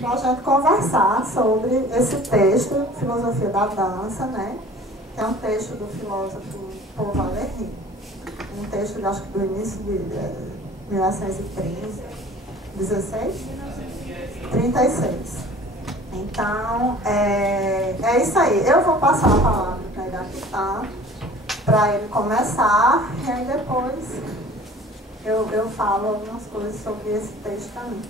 para a gente conversar sobre esse texto, Filosofia da Dança, né? Que é um texto do filósofo Paul Valéry, um texto, acho que do início de 1913, 16? 36. Então, é isso aí. Eu vou passar a palavra para ele aqui, para ele começar, e aí depois eu falo algumas coisas sobre esse texto também.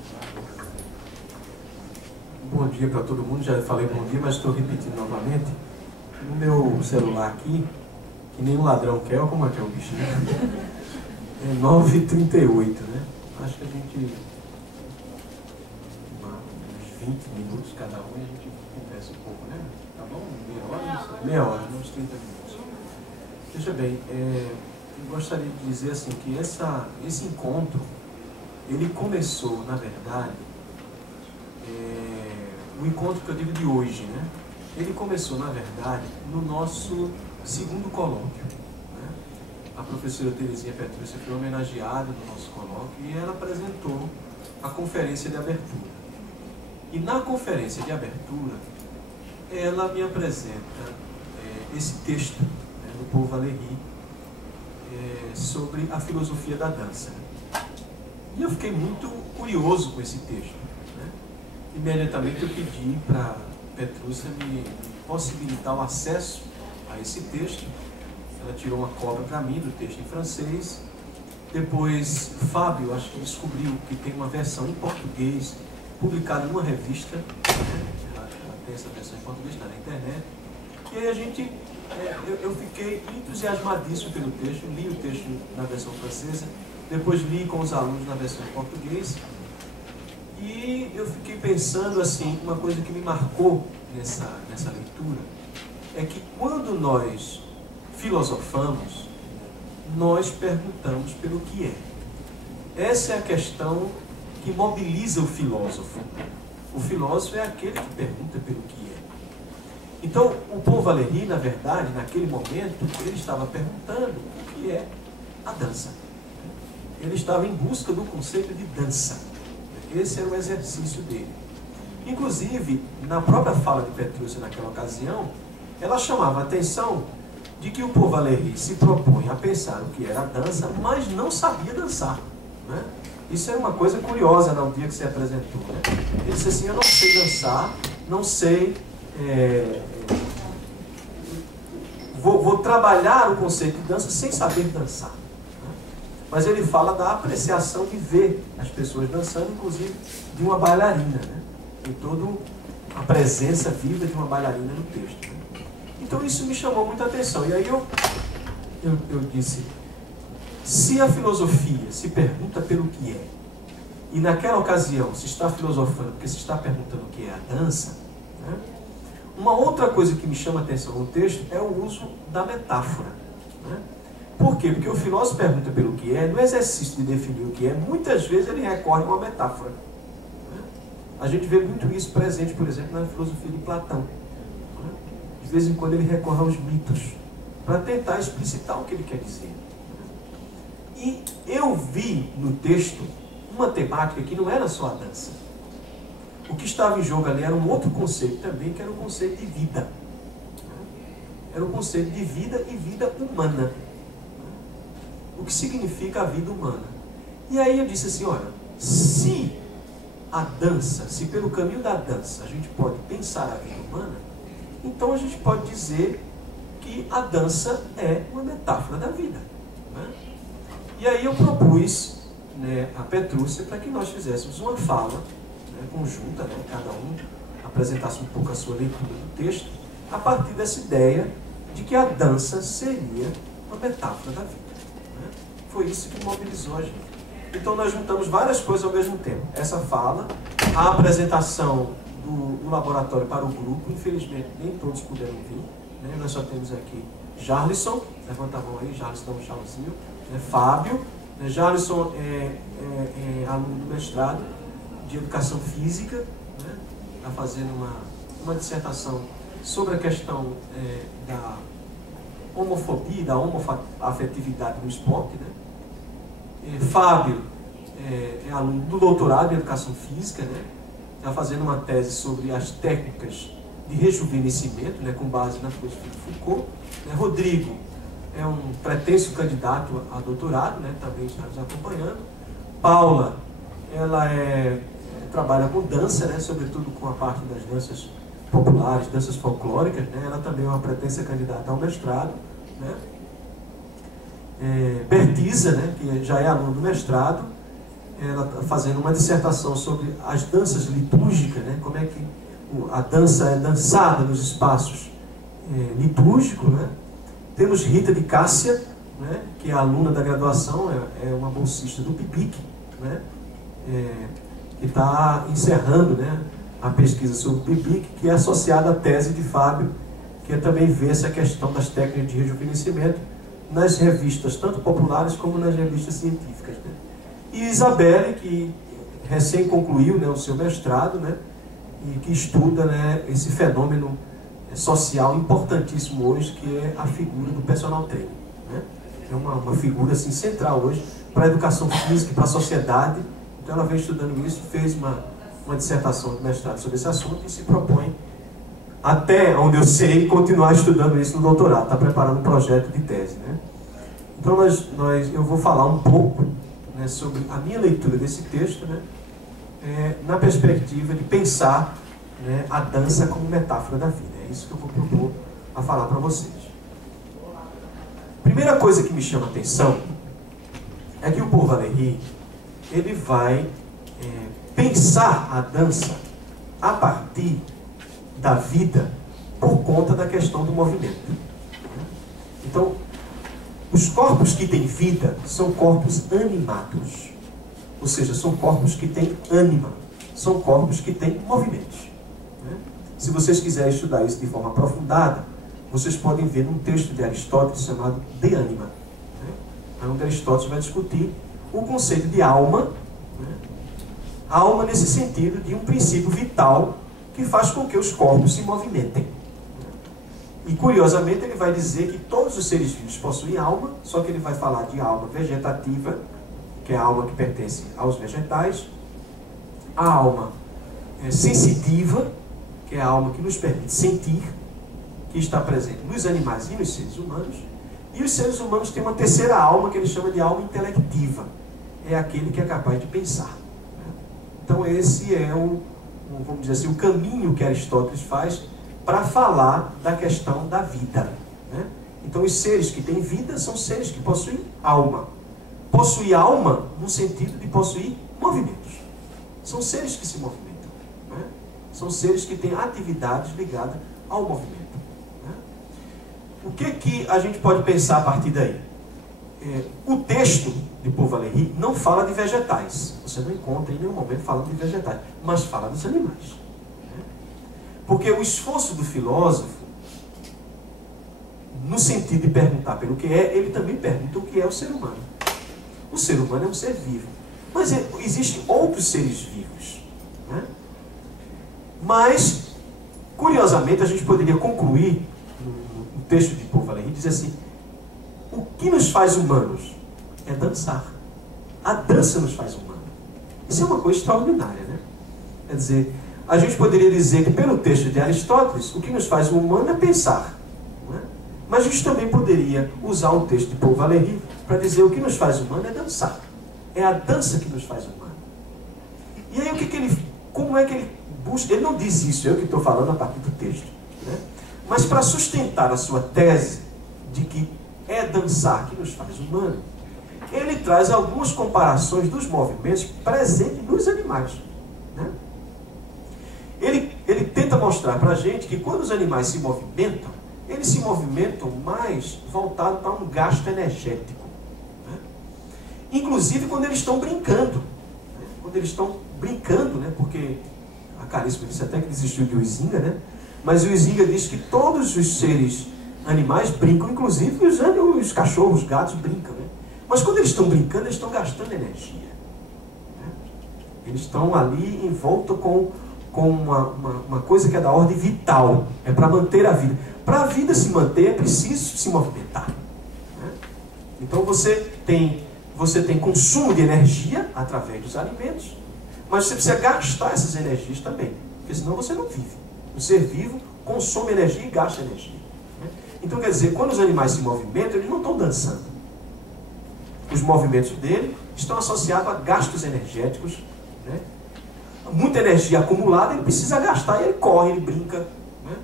Bom dia para todo mundo, já falei bom dia, mas estou repetindo novamente. No meu celular aqui, que nenhum ladrão quer, olha como é que é o bichinho. É 9h38, né? Acho que a gente... uns 20 minutos cada um e a gente conversa um pouco, né? Tá bom? Meia hora, uns 30 minutos. Veja bem, eu gostaria de dizer assim que esse encontro, ele começou, na verdade, o encontro que eu digo de hoje, né? Ele começou, na verdade, no nosso segundo colóquio, né? A professora Terezinha Petrúcia foi homenageada no nosso colóquio e ela apresentou a conferência de abertura. E na conferência de abertura, ela me apresenta esse texto, né, do Paul Valéry, sobre a filosofia da dança. E eu fiquei muito curioso com esse texto. Imediatamente eu pedi para Petrúcia me possibilitar o acesso a esse texto. Ela tirou uma cópia para mim do texto em francês. Depois, Fábio, acho que descobriu que tem uma versão em português, publicada numa revista, né? Ela tem essa versão em português, está na internet. E aí eu fiquei entusiasmadíssimo pelo texto, li o texto na versão francesa, depois li com os alunos na versão em português. E eu fiquei pensando assim, uma coisa que me marcou nessa leitura, é que quando nós filosofamos, nós perguntamos pelo que é. Essa é a questão que mobiliza o filósofo. O filósofo é aquele que pergunta pelo que é. Então, o Paul Valéry, na verdade, naquele momento, ele estava perguntando o que é a dança. Ele estava em busca do conceito de dança. Esse era o exercício dele. Inclusive, na própria fala de Petrúcia naquela ocasião, ela chamava a atenção de que o Paul Valéry se propõe a pensar o que era a dança, mas não sabia dançar, né? Isso era uma coisa curiosa no dia que se apresentou, né? Ele disse assim, eu não sei dançar, não sei... Vou trabalhar o conceito de dança sem saber dançar. Mas ele fala da apreciação de ver as pessoas dançando, inclusive de uma bailarina, né? Tem toda a presença viva de uma bailarina no texto, né? Então isso me chamou muita atenção. E aí eu disse, se a filosofia se pergunta pelo que é, e naquela ocasião se está filosofando porque se está perguntando o que é a dança, né? Uma outra coisa que me chama a atenção no texto é o uso da metáfora, né? Por quê? Porque o filósofo pergunta pelo que é, no exercício de definir o que é, muitas vezes ele recorre a uma metáfora, né? A gente vê muito isso presente, por exemplo, na filosofia de Platão, né? De vez em quando ele recorre aos mitos, para tentar explicitar o que ele quer dizer. E eu vi no texto uma temática que não era só a dança. O que estava em jogo ali era um outro conceito também, que era o conceito de vida. Era o conceito de vida e vida humana. O que significa a vida humana. E aí eu disse assim, olha, se a dança, se pelo caminho da dança a gente pode pensar a vida humana, então a gente pode dizer que a dança é uma metáfora da vida, né? E aí eu propus, né, a Petrúcia para que nós fizéssemos uma fala, né, conjunta, né, cada um apresentasse um pouco a sua leitura do texto, a partir dessa ideia de que a dança seria uma metáfora da vida. Foi isso que mobilizou a gente. Então nós juntamos várias coisas ao mesmo tempo. Essa fala, a apresentação do laboratório para o grupo, infelizmente nem todos puderam vir, né? Nós só temos aqui Jarlisson, levanta a mão aí, Jarlisson dá um tchauzinho, né? Fábio, né? Jarlisson é aluno do mestrado de Educação Física, né? Está fazendo uma dissertação sobre a questão da homofobia, da homoafetividade no esporte, né? Fábio é aluno do doutorado em Educação Física, né? está fazendo uma tese sobre as técnicas de rejuvenescimento, né, com base na filosofia de Foucault. Rodrigo é um pretenso candidato a doutorado, né, também está nos acompanhando. Paula, ela trabalha com dança, né, sobretudo com a parte das danças populares, danças folclóricas, né, ela também é uma pretensa candidata ao mestrado, né. Bertisa, né, que já é aluna do mestrado, ela está fazendo uma dissertação sobre as danças litúrgicas, né, como é que a dança é dançada nos espaços litúrgicos, né. Temos Rita de Cássia, né, que é aluna da graduação, é uma bolsista do PIBIC, né, que está encerrando, né, a pesquisa sobre o PIBIC, que é associada à tese de Fábio, que também vê essa questão das técnicas de rejuvenescimento nas revistas, tanto populares como nas revistas científicas, né. E Isabelle, que recém concluiu, né, o seu mestrado, né, e que estuda, né, esse fenômeno social importantíssimo hoje, que é a figura do personal trainer, né. É uma figura assim, central hoje para a educação física e para a sociedade. Então ela vem estudando isso, fez uma dissertação de mestrado sobre esse assunto e se propõe, até onde eu sei, continuar estudando isso no doutorado, está preparando um projeto de tese, né. Então eu vou falar um pouco, né, sobre a minha leitura desse texto, né, na perspectiva de pensar, né, a dança como metáfora da vida. É isso que eu vou propor a falar para vocês. Primeira coisa que me chama a atenção é que o Paul Valéry, ele vai pensar a dança a partir da vida por conta da questão do movimento. Então, os corpos que têm vida são corpos animados. Ou seja, são corpos que têm ânima. São corpos que têm movimentos. Se vocês quiserem estudar isso de forma aprofundada, vocês podem ver num texto de Aristóteles chamado De Anima, né, onde Aristóteles vai discutir o conceito de alma, né, alma nesse sentido de um princípio vital que faz com que os corpos se movimentem. E curiosamente ele vai dizer que todos os seres vivos possuem alma, só que ele vai falar de alma vegetativa, que é a alma que pertence aos vegetais, a alma sensitiva, que é a alma que nos permite sentir, que está presente nos animais e nos seres humanos, e os seres humanos têm uma terceira alma que ele chama de alma intelectiva, é aquele que é capaz de pensar. Então esse é vamos dizer assim, o caminho que Aristóteles faz para falar da questão da vida, né? Então os seres que têm vida são seres que possuem alma. Possuir alma no sentido de possuir movimentos. São seres que se movimentam, né? São seres que têm atividades ligadas ao movimento, né? O que a gente pode pensar a partir daí? O texto de Paul Valéry não fala de vegetais. Você não encontra em nenhum momento falando de vegetais, mas fala dos animais. Porque o esforço do filósofo, no sentido de perguntar pelo que é, ele também pergunta o que é o ser humano. O ser humano é um ser vivo. Mas existem outros seres vivos, né? Mas, curiosamente, a gente poderia concluir no texto de Paul Valéry, dizer assim, o que nos faz humanos é dançar. A dança nos faz humanos. Isso é uma coisa extraordinária, né? Quer dizer, a gente poderia dizer que pelo texto de Aristóteles, o que nos faz humano é pensar, né? Mas a gente também poderia usar o texto de Paul Valéry para dizer o que nos faz humano é dançar. É a dança que nos faz humano. E aí como é que ele busca? Ele não diz isso, eu que estou falando a partir do texto, né? Mas para sustentar a sua tese de que é dançar que nos faz humano, ele traz algumas comparações dos movimentos presentes nos animais, né? Ele tenta mostrar para a gente que quando os animais se movimentam, eles se movimentam mais voltado para um gasto energético, né? Inclusive quando eles estão brincando, né? Quando eles estão brincando, né? Porque a Caríssima disse até que existiu de Huizinga, né? Mas o Huizinga diz que todos os seres animais brincam, inclusive os cachorros, os gatos brincam, né? Mas quando eles estão brincando, eles estão gastando energia, né? Eles estão ali em volta com uma coisa que é da ordem vital, é para manter a vida. Para a vida se manter, é preciso se movimentar, né? Então você tem consumo de energia através dos alimentos, Mas você precisa gastar essas energias também, porque senão você não vive. O ser vivo consome energia e gasta energia. Então, quer dizer, quando os animais se movimentam, eles não estão dançando. Os movimentos dele estão associados a gastos energéticos, né? Muita energia acumulada, ele precisa gastar e ele corre, ele brinca, né?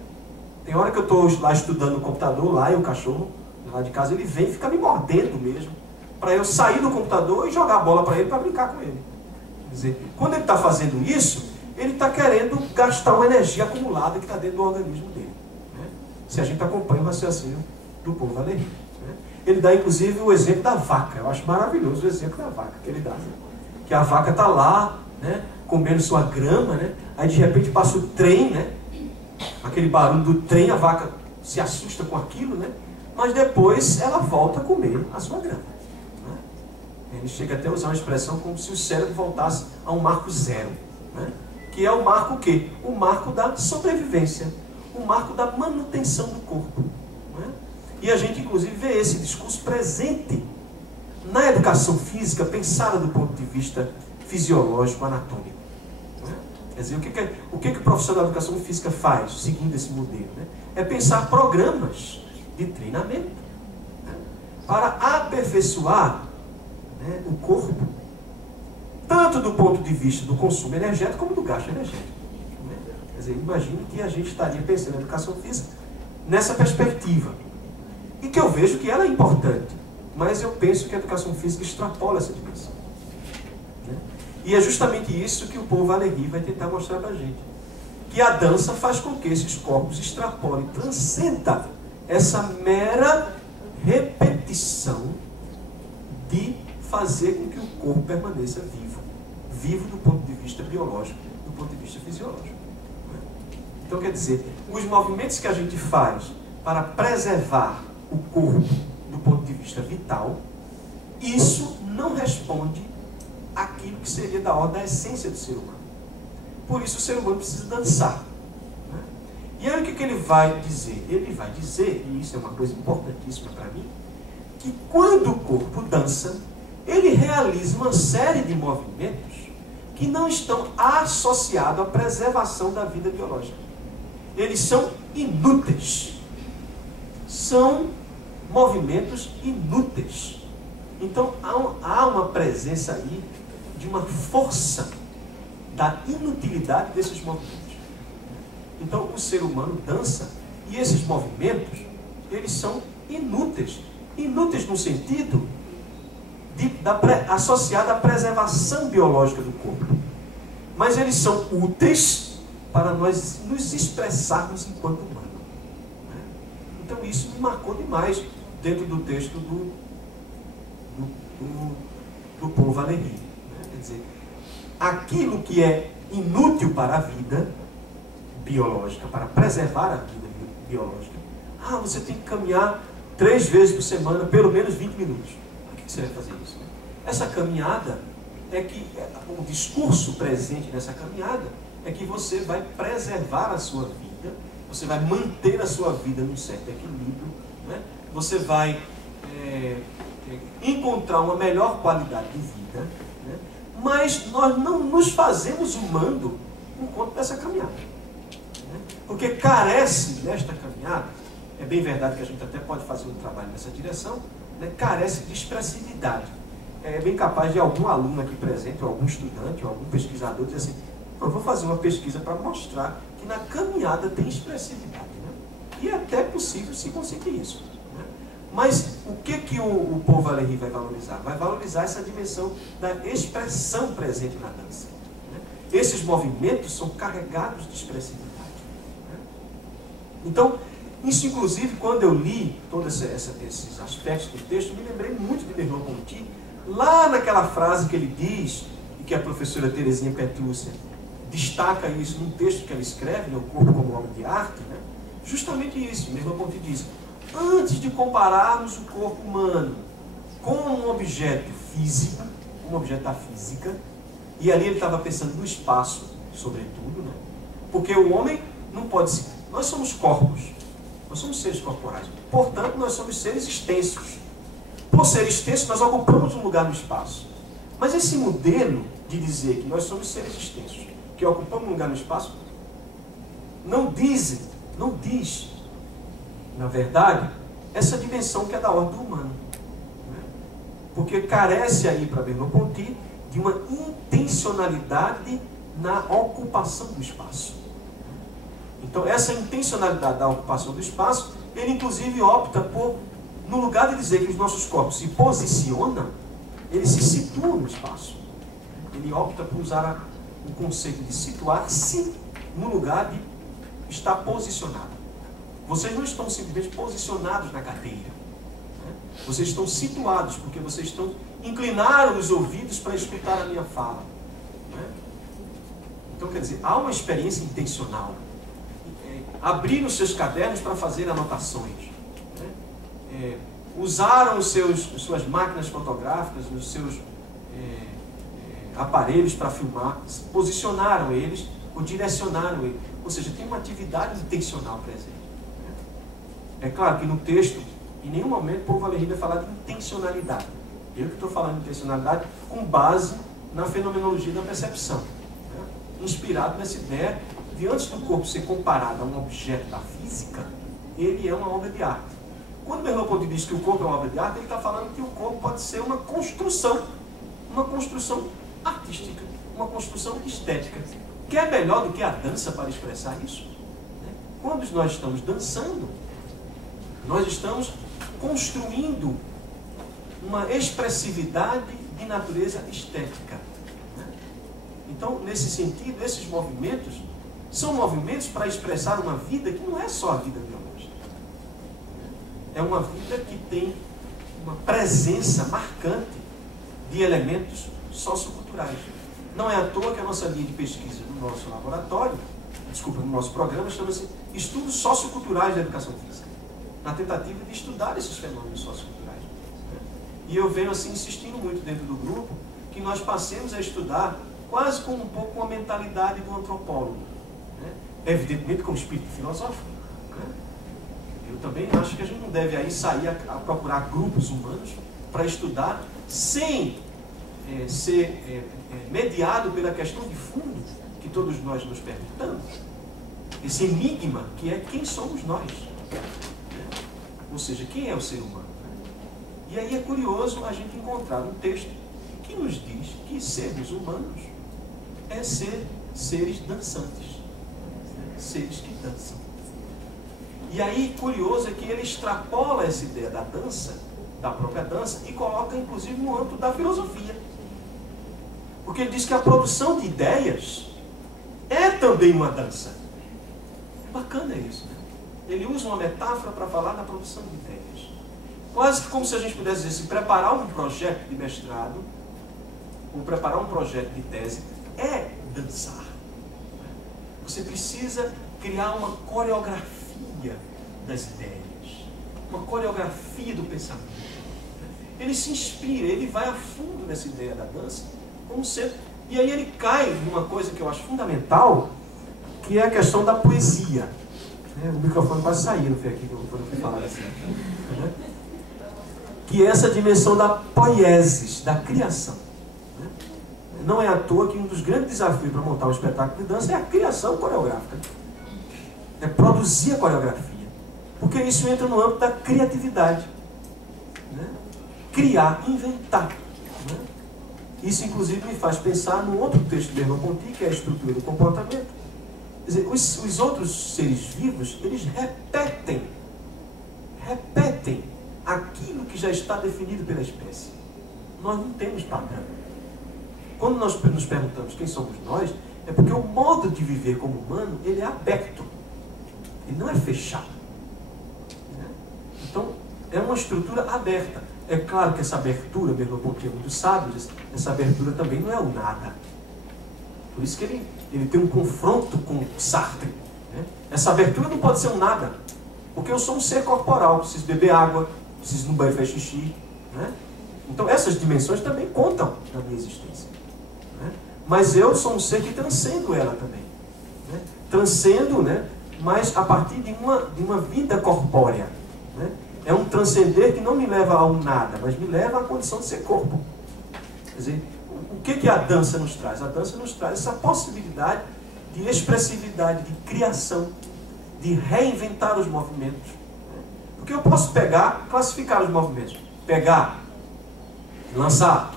Tem hora que eu estou lá estudando no computador, lá, e o cachorro lá de casa, ele vem e fica me mordendo mesmo, para eu sair do computador e jogar a bola para ele, para brincar com ele. Quer dizer, quando ele está fazendo isso, ele está querendo gastar uma energia acumulada que está dentro do organismo dele, né? Se a gente acompanha o raciocínio do Paul Valéry, né? Ele dá inclusive o exemplo da vaca. Eu acho maravilhoso o exemplo da vaca que ele dá, né? Que a vaca está lá, né, comendo sua grama, né? Aí de repente passa o trem, né? Aquele barulho do trem, a vaca se assusta com aquilo, né? Mas depois ela volta a comer a sua grama, né? Ele chega até a usar uma expressão como se o cérebro voltasse a um marco zero, né? Que é o marco o quê? O marco da sobrevivência, o marco da manutenção do corpo, né? E a gente inclusive vê esse discurso presente na educação física, pensada do ponto de vista fisiológico, anatômico, né? Quer dizer, o que o profissional da educação física faz, seguindo esse modelo, né? É pensar programas de treinamento, né, para aperfeiçoar, né, o corpo, tanto do ponto de vista do consumo energético como do gasto energético, né? Quer dizer, imagine que a gente estaria pensando na educação física nessa perspectiva, e que eu vejo que ela é importante, mas eu penso que a educação física extrapola essa dimensão, né? E é justamente isso que o Paul Valéry vai tentar mostrar para a gente, que a dança faz com que esses corpos extrapolem, transcenda essa mera repetição de fazer com que o corpo permaneça vivo. Vivo do ponto de vista biológico, do ponto de vista fisiológico, né? Então, quer dizer, os movimentos que a gente faz para preservar o corpo do ponto de vista vital, isso não responde àquilo que seria da ordem da essência do ser humano. Por isso o ser humano precisa dançar, né? E aí o que ele vai dizer? Ele vai dizer, e isso é uma coisa importantíssima para mim, que quando o corpo dança, ele realiza uma série de movimentos que não estão associados à preservação da vida biológica. Eles são inúteis. São movimentos inúteis. Então há uma presença aí de uma força da inutilidade desses movimentos. Então o ser humano dança e esses movimentos, eles são inúteis. Inúteis no sentido associado à preservação biológica do corpo. Mas eles são úteis para nós nos expressarmos enquanto humano, né? Então isso me marcou demais dentro do texto do Paul Valéry, né? Quer dizer, aquilo que é inútil para a vida biológica, para preservar a vida biológica. Você tem que caminhar 3 vezes por semana, pelo menos 20 minutos. Por que você vai fazer isso? Essa caminhada é que, o discurso presente nessa caminhada é que você vai preservar a sua vida, você vai manter a sua vida num certo equilíbrio, né? Você vai encontrar uma melhor qualidade de vida, né? Mas nós não nos fazemos humanos por conta dessa caminhada, né? Porque carece nesta caminhada, é bem verdade que a gente até pode fazer um trabalho nessa direção, né? Carece de expressividade. É bem capaz de algum aluno aqui presente, ou algum estudante, ou algum pesquisador dizer assim, eu vou fazer uma pesquisa para mostrar que na caminhada tem expressividade, né? E é até possível se conseguir isso, né? Mas o que o Paul Valéry vai valorizar? Vai valorizar essa dimensão da expressão presente na dança, né? Esses movimentos são carregados de expressividade, né? Então, isso inclusive, quando eu li todos esses aspectos do texto, me lembrei muito de Merleau-Ponty, lá naquela frase que ele diz, e que a professora Terezinha Petrúcia destaca isso num texto que ela escreve, no Corpo como Obra de Arte, né? Justamente isso. Merleau-Ponty diz, antes de compararmos o corpo humano com um objeto físico, um objeto da física, e ali ele estava pensando no espaço, sobretudo, né? Porque o homem não pode ser... Nós somos corpos, nós somos seres corporais, portanto nós somos seres extensos. Por ser extenso, nós ocupamos um lugar no espaço. Mas esse modelo de dizer que nós somos seres extensos, que ocupamos um lugar no espaço, não diz, na verdade, essa dimensão que é da ordem do humano. Né? Porque carece aí para Merleau-Ponty de uma intencionalidade na ocupação do espaço. Então, essa intencionalidade da ocupação do espaço, ele inclusive opta por, no lugar de dizer que os nossos corpos se posicionam, eles se situam no espaço. Ele opta por usar o conceito de situar-se no lugar de estar posicionado. Vocês não estão simplesmente posicionados na cadeira. Né? Vocês estão situados, porque vocês inclinaram os ouvidos para escutar a minha fala. Né? Então, quer dizer, há uma experiência intencional. Abrir os seus cadernos para fazer anotações. Né? Usaram suas máquinas fotográficas, os seus aparelhos para filmar, posicionaram eles, ou direcionaram eles. Ou seja, tem uma atividade intencional presente. É claro que no texto, em nenhum momento, Paul Valéry vai falar de intencionalidade. Eu que estou falando de intencionalidade com base na fenomenologia da percepção. Né? Inspirado nessa ideia de, antes do corpo ser comparado a um objeto da física, ele é uma obra de arte. Quando Merleau-Ponty diz que o corpo é uma obra de arte, ele está falando que o corpo pode ser uma construção artística, uma construção estética, que é melhor do que a dança para expressar isso. Quando nós estamos dançando, nós estamos construindo uma expressividade de natureza estética. Então, nesse sentido, esses movimentos são movimentos para expressar uma vida que não é só a vida biológica. É uma vida que tem uma presença marcante de elementos socioculturais. Não é à toa que a nossa linha de pesquisa no nosso laboratório, no nosso programa, chama-se Estudos Socioculturais da Educação Física, na tentativa de estudar esses fenômenos socioculturais. E eu venho assim insistindo muito dentro do grupo que nós passemos a estudar quase com um pouco a mentalidade do antropólogo, né? Evidentemente com espírito filosófico. Né? Eu também acho que a gente não deve aí sair a procurar grupos humanos para estudar sem ser mediado pela questão de fundo que todos nós nos perguntamos. Esse enigma que é quem somos nós. Né? Ou seja, quem é o ser humano? E aí é curioso a gente encontrar um texto que nos diz que sermos humanos é ser seres dançantes, seres que dançam. E aí curioso é que ele extrapola essa ideia da dança, da própria dança, e coloca inclusive no âmbito da filosofia. Porque ele diz que a produção de ideias é também uma dança. Bacana isso, né? Ele usa uma metáfora para falar da produção de ideias. Quase que como se a gente pudesse dizer assim, preparar um projeto de mestrado, ou preparar um projeto de tese, é dançar. Você precisa criar uma coreografia das ideias, uma coreografia do pensamento. Ele se inspira, ele vai a fundo nessa ideia da dança, como sendo, e aí ele cai numa coisa que eu acho fundamental, que é a questão da poesia. O microfone quase saiu, não foi aqui quando eu fui falar assim. Que é essa dimensão da poiesis, da criação. Não é à toa que um dos grandes desafios para montar um espetáculo de dança é a criação coreográfica. É produzir a coreografia. Porque isso entra no âmbito da criatividade. Né? Criar, inventar. Né? Isso, inclusive, me faz pensar num outro texto de Merleau-Ponty, que é a estrutura do comportamento. Quer dizer, os outros seres vivos, eles repetem aquilo que já está definido pela espécie. Nós não temos padrão. Quando nós nos perguntamos quem somos nós, é porque o modo de viver como humano, ele é aberto. Ele não é fechado. Então, é uma estrutura aberta. É claro que essa abertura, Merleau-Ponty é muito sábio, essa abertura também não é o nada. Por isso que ele tem um confronto com Sartre. Né? Essa abertura não pode ser um nada. Porque eu sou um ser corporal, preciso beber água, preciso ir no banheiro fazer xixi. Né? Então essas dimensões também contam na minha existência. Né? Mas eu sou um ser que transcendo ela também. Né? Transcendo, né? Mas a partir de uma vida corpórea. Né? É um transcender que não me leva a um nada, mas me leva à condição de ser corpo. Quer dizer, o que a dança nos traz? A dança nos traz essa possibilidade de expressividade, de criação, de reinventar os movimentos. Porque eu posso pegar, classificar os movimentos. Pegar, lançar,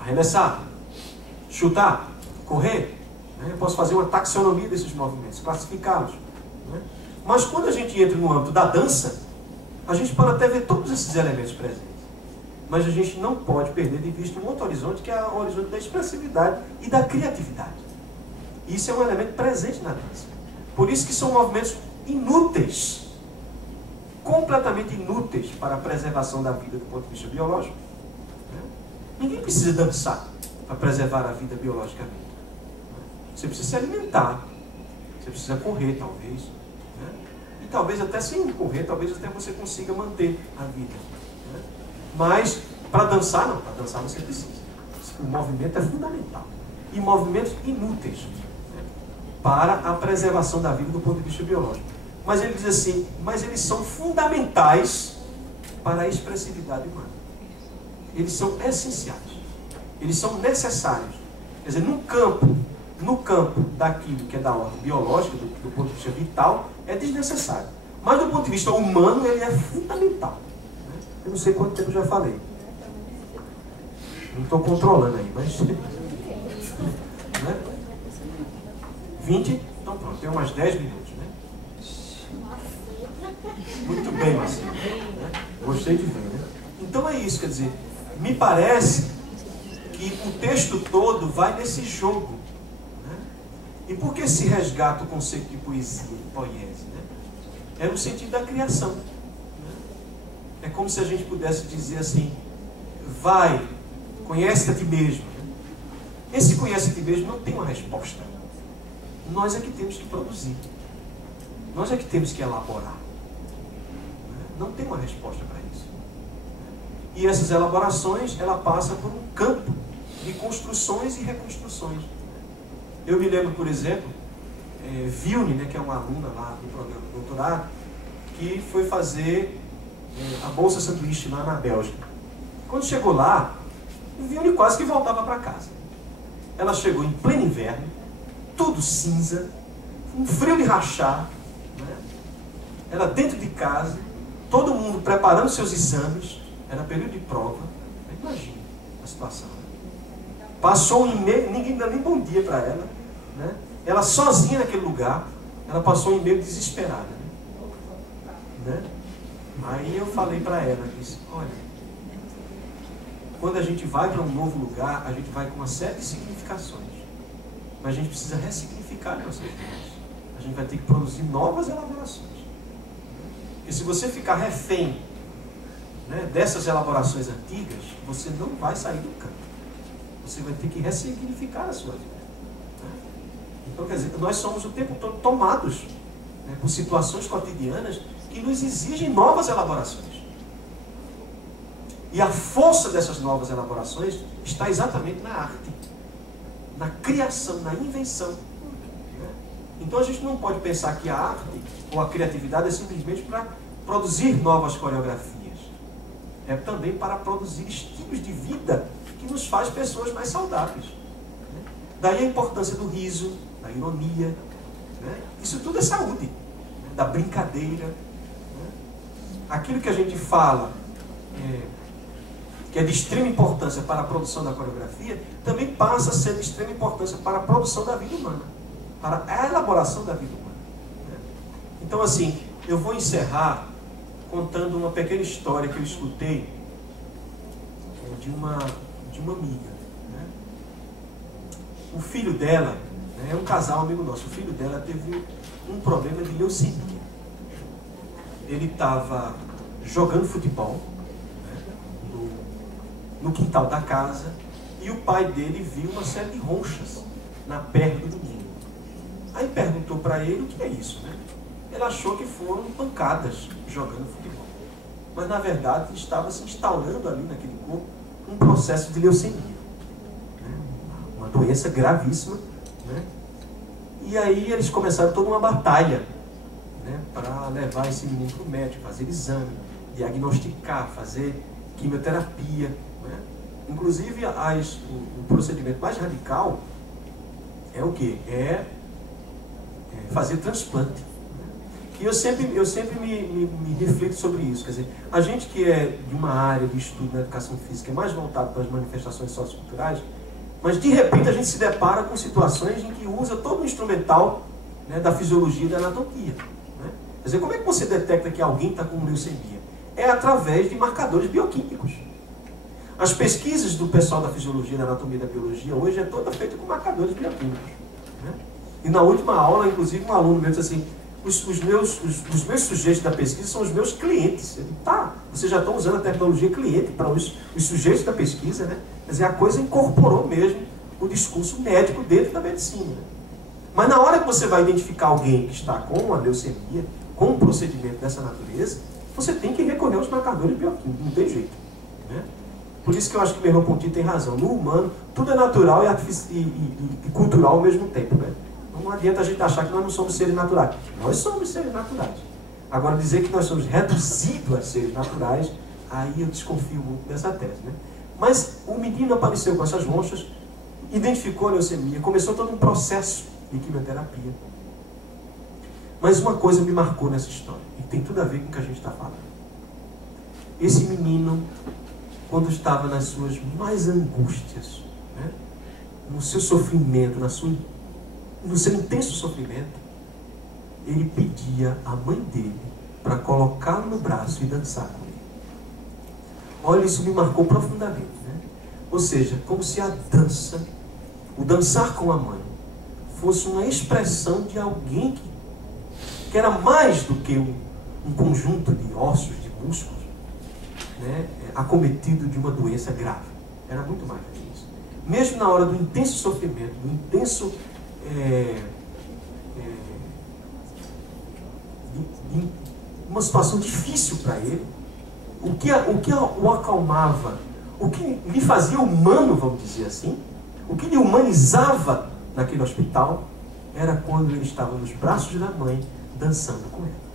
arremessar, chutar, correr. Eu posso fazer uma taxonomia desses movimentos, classificá-los. Mas quando a gente entra no âmbito da dança, a gente pode até ver todos esses elementos presentes. Mas a gente não pode perder de vista um outro horizonte, que é o horizonte da expressividade e da criatividade. Isso é um elemento presente na dança. Por isso que são movimentos inúteis, completamente inúteis para a preservação da vida do ponto de vista biológico. Ninguém precisa dançar para preservar a vida biologicamente. Você precisa se alimentar, você precisa correr, talvez. E talvez até sem correr, talvez até você consiga manter a vida. Mas para dançar, não. Para dançar você precisa. O movimento é fundamental. E movimentos inúteis para a preservação da vida do ponto de vista biológico. Mas ele diz assim, mas eles são fundamentais para a expressividade humana. Eles são essenciais. Eles são necessários. Quer dizer, no campo daquilo que é da ordem biológica, do ponto de vista vital, é desnecessário. Mas do ponto de vista humano, ele é fundamental. Eu não sei quanto tempo eu já falei. Não estou controlando aí, mas... 20? Então pronto, tem umas 10 minutos, né? Muito bem, Marcelo. Gostei de ver, né? Então é isso, quer dizer, me parece que o texto todo vai nesse jogo. Né? E por que se resgata o conceito de poesia, de poiese? Né? É no sentido da criação. Né? É como se a gente pudesse dizer assim, vai, conhece a ti mesmo. Né? Esse conhece a ti mesmo não tem uma resposta. Nós é que temos que produzir. Nós é que temos que elaborar. Não tem uma resposta para isso. E essas elaborações, ela passa por um campo de construções e reconstruções. Eu me lembro, por exemplo, Vilne, né, que é uma aluna lá do programa de doutorado, que foi fazer a Bolsa Sanduíche lá na Bélgica. Quando chegou lá, Vilne quase que voltava para casa. Ela chegou em pleno inverno, tudo cinza, um frio de rachar, né? Ela dentro de casa, todo mundo preparando seus exames, era período de prova. Imagina a situação. Passou um e-mail, ninguém dá nem bom dia para ela, né? Ela sozinha naquele lugar, ela passou um e-mail desesperada. Né? Aí eu falei para ela, disse, olha, quando a gente vai para um novo lugar, a gente vai com uma série de significações. Mas a gente precisa ressignificar nossas vidas. A gente vai ter que produzir novas elaborações. Porque se você ficar refém, né, dessas elaborações antigas, você não vai sair do campo. Você vai ter que ressignificar a sua vida. Então, quer dizer, nós somos o tempo todo tomados, né, por situações cotidianas que nos exigem novas elaborações. E a força dessas novas elaborações está exatamente na arte, na criação, na invenção. Né? Então a gente não pode pensar que a arte ou a criatividade é simplesmente para produzir novas coreografias. É também para produzir estilos de vida que nos faz pessoas mais saudáveis. Né? Daí a importância do riso, da ironia. Né? Isso tudo é saúde, né? Da brincadeira. Né? Aquilo que a gente fala que é de extrema importância para a produção da coreografia, também passa a ser de extrema importância para a produção da vida humana, para a elaboração da vida humana. Então, assim, eu vou encerrar contando uma pequena história que eu escutei de uma amiga. Né? O filho dela, né, é um casal amigo nosso, o filho dela teve um problema de leucemia. Ele estava jogando futebol no quintal da casa, e o pai dele viu uma série de ronchas na perna do menino. Aí perguntou para ele o que é isso, né? Ele achou que foram pancadas jogando futebol. Mas na verdade estava se instaurando ali naquele corpo um processo de leucemia, né? Uma doença gravíssima, né? E aí eles começaram toda uma batalha, né, para levar esse menino para o médico, fazer exame, diagnosticar, fazer quimioterapia. Inclusive, o procedimento mais radical é o quê? É fazer transplante. E eu sempre me reflito sobre isso. Quer dizer, a gente que é de uma área de estudo na educação física, é mais voltado para as manifestações socioculturais, mas de repente a gente se depara com situações em que usa todo o instrumental, né, da fisiologia e da anatomia. Né? Quer dizer, como é que você detecta que alguém está com leucemia? É através de marcadores bioquímicos. As pesquisas do pessoal da fisiologia, da anatomia e da biologia hoje é toda feita com marcadores bioquímicos. Né? E na última aula, inclusive, um aluno meu disse assim, os meus sujeitos da pesquisa são os meus clientes. Eu digo, tá, vocês já estão usando a terminologia cliente para os sujeitos da pesquisa, né? Quer dizer, a coisa incorporou mesmo o discurso médico dentro da medicina. Né? Mas na hora que você vai identificar alguém que está com a leucemia, com um procedimento dessa natureza, você tem que recorrer aos marcadores bioquímicos, não tem jeito. Né? Por isso que eu acho que Merleau-Ponty tem razão. No humano, tudo é natural e cultural ao mesmo tempo. Né? Não adianta a gente achar que nós não somos seres naturais. Nós somos seres naturais. Agora, dizer que nós somos reduzidos a seres naturais, aí eu desconfio muito dessa tese. Né? Mas o menino apareceu com essas manchas, identificou a leucemia, começou todo um processo de quimioterapia. Mas uma coisa me marcou nessa história, e tem tudo a ver com o que a gente está falando. Esse menino, quando estava nas suas mais angústias, né? No seu sofrimento, no seu intenso sofrimento, ele pedia à mãe dele para colocá-lo no braço e dançar com ele. Olha, isso me marcou profundamente. Né? Ou seja, como se a dança, o dançar com a mãe, fosse uma expressão de alguém que era mais do que um conjunto de ossos, de músculos, né? Acometido de uma doença grave. Era muito mais do que isso. Mesmo na hora do intenso sofrimento, do intenso uma situação difícil para ele, o que o acalmava, o que lhe fazia humano, vamos dizer assim, o que lhe humanizava naquele hospital, era quando ele estava nos braços da mãe, dançando com ela.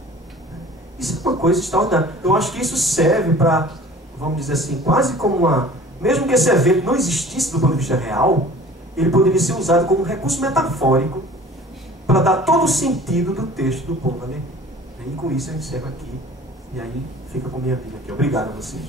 Isso é uma coisa extraordinária. Eu acho que isso serve para, vamos dizer assim, quase como mesmo que esse evento não existisse do ponto de vista real, ele poderia ser usado como um recurso metafórico para dar todo o sentido do texto do Paul Valéry. E com isso eu encerro aqui, e aí fica com minha vida aqui. Obrigado a vocês.